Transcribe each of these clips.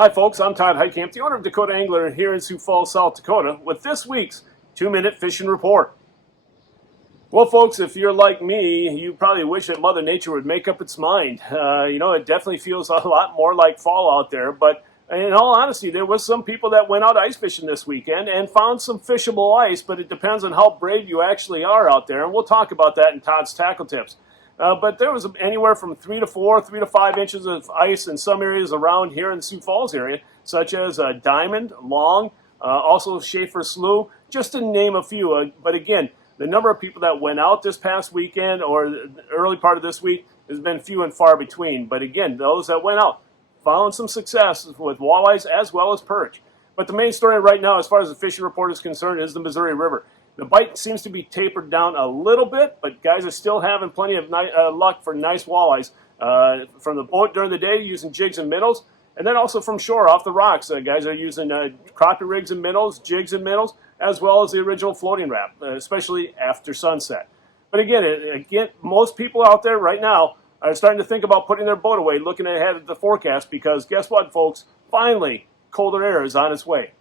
Hi folks, I'm Todd Heitkamp, the owner of Dakota Angler here in Sioux Falls, South Dakota, with this week's 2-Minute Fishing Report. Well folks, if you're like me, you probably wish that Mother Nature would make up its mind. It definitely feels a lot more like fall out there, but in all honesty, there was some people that went out ice fishing this weekend and found some fishable ice, but it depends on how brave you actually are out there, and we'll talk about that in Todd's Tackle Tips. But there was anywhere from 3 to 4, 3 to 5 inches of ice in some areas around here in the Sioux Falls area, such as Diamond, Long, also Schaefer Slough, just to name a few. But again, the number of people that went out this past weekend or the early part of this week has been few and far between. But again, those that went out found some success with walleyes as well as perch. But the main story right now, as far as the fishing report is concerned, is the Missouri River. The bite seems to be tapered down a little bit, but guys are still having plenty of luck for nice walleyes from the boat during the day using jigs and minnows, and then also from shore off the rocks. Guys are using crappie rigs and minnows, jigs and minnows, as well as the original floating wrap, especially after sunset. But again, most people out there right now are starting to think about putting their boat away, looking ahead at the forecast, because guess what, folks? Finally, colder air is on its way.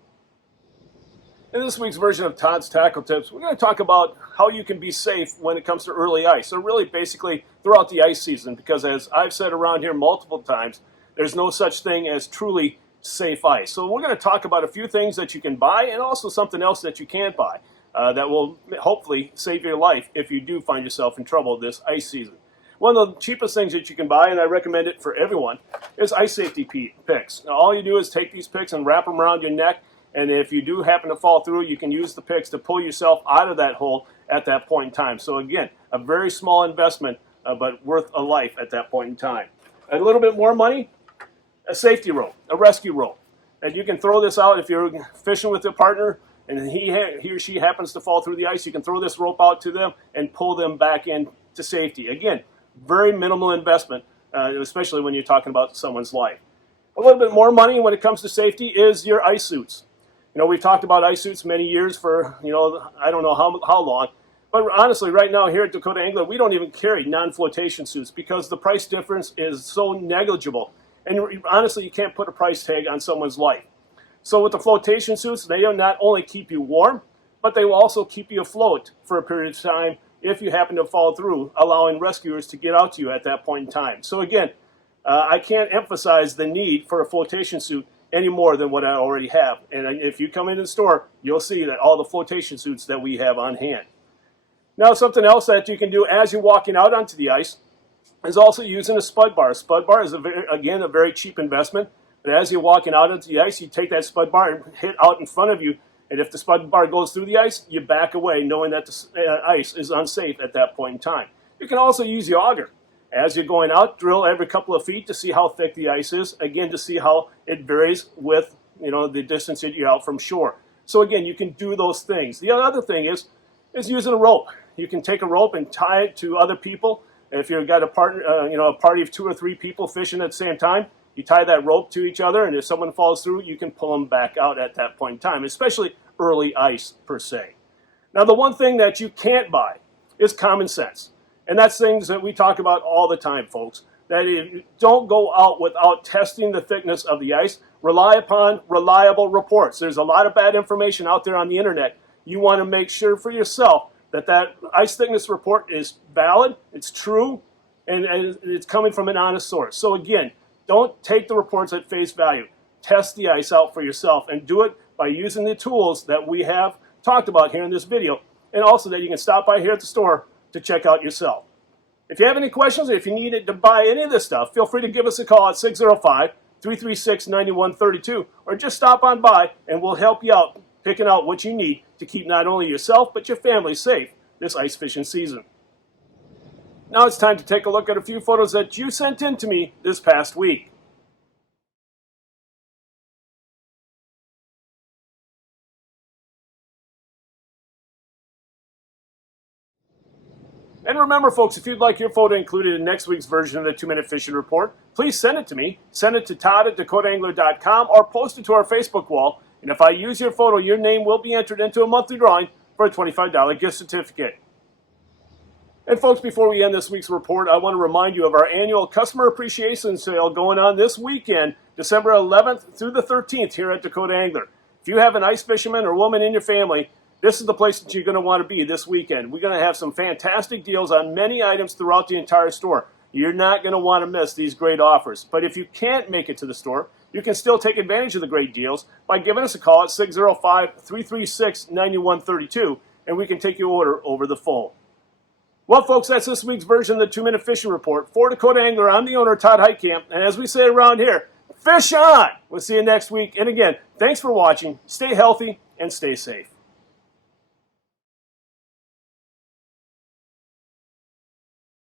In this week's version of Todd's Tackle Tips, we're going to talk about how you can be safe when it comes to early ice, or really basically throughout the ice season, because as I've said around here multiple times, there's no such thing as truly safe ice. So we're going to talk about a few things that you can buy and also something else that you can't buy that will hopefully save your life if you do find yourself in trouble this ice season. One of the cheapest things that you can buy, and I recommend it for everyone, is ice safety picks. Now, all you do is take these picks and wrap them around your neck, and if you do happen to fall through, you can use the picks to pull yourself out of that hole at that point in time. So again, a very small investment, but worth a life at that point in time. A little bit more money, a safety rope, a rescue rope. And you can throw this out if you're fishing with a partner and he or she happens to fall through the ice. You can throw this rope out to them and pull them back in to safety. Again, very minimal investment, especially when you're talking about someone's life. A little bit more money when it comes to safety is your ice suits. We've talked about ice suits many years for, I don't know how long. But honestly, right now here at Dakota Angler, we don't even carry non-flotation suits because the price difference is so negligible. And honestly, you can't put a price tag on someone's life. So with the flotation suits, they will not only keep you warm, but they will also keep you afloat for a period of time if you happen to fall through, allowing rescuers to get out to you at that point in time. So again, I can't emphasize the need for a flotation suit any more than what I already have. And if you come into the store, you'll see that all the flotation suits that we have on hand. Now, something else that you can do as you're walking out onto the ice is also using a spud bar. A spud bar is, again, a very cheap investment. But as you're walking out onto the ice, you take that spud bar and hit out in front of you. And if the spud bar goes through the ice, you back away knowing that the ice is unsafe at that point in time. You can also use the auger. As you're going out, drill every couple of feet to see how thick the ice is. Again, to see how it varies with the distance that you're out from shore. So again, you can do those things. The other thing is using a rope. You can take a rope and tie it to other people. If you've got a partner, a party of 2 or 3 people fishing at the same time, you tie that rope to each other, and if someone falls through, you can pull them back out at that point in time, especially early ice per se. Now, the one thing that you can't buy is common sense. And that's things that we talk about all the time, folks. That you don't go out without testing the thickness of the ice. Rely upon reliable reports. There's a lot of bad information out there on the internet. You want to make sure for yourself that that ice thickness report is valid, it's true, and it's coming from an honest source. So again, don't take the reports at face value. Test the ice out for yourself, and do it by using the tools that we have talked about here in this video, and also that you can stop by here at the store to check out yourself. If you have any questions, or if you need to buy any of this stuff, feel free to give us a call at 605-336-9132, or just stop on by and we'll help you out picking out what you need to keep not only yourself but your family safe this ice fishing season. Now it's time to take a look at a few photos that you sent in to me this past week. And remember, folks, if you'd like your photo included in next week's version of the 2-Minute Fishing Report, please send it to me. Send it to todd@dakotaangler.com or post it to our Facebook wall. And if I use your photo, your name will be entered into a monthly drawing for a $25 gift certificate. And folks, before we end this week's report, I want to remind you of our annual Customer Appreciation Sale going on this weekend, December 11th through the 13th here at Dakota Angler. If you have an ice fisherman or woman in your family, this is the place that you're going to want to be this weekend. We're going to have some fantastic deals on many items throughout the entire store. You're not going to want to miss these great offers. But if you can't make it to the store, you can still take advantage of the great deals by giving us a call at 605-336-9132, and we can take your order over the phone. Well, folks, that's this week's version of the 2-Minute Fishing Report. For Dakota Angler, I'm the owner, Todd Heitkamp, and as we say around here, fish on! We'll see you next week. And again, thanks for watching. Stay healthy and stay safe.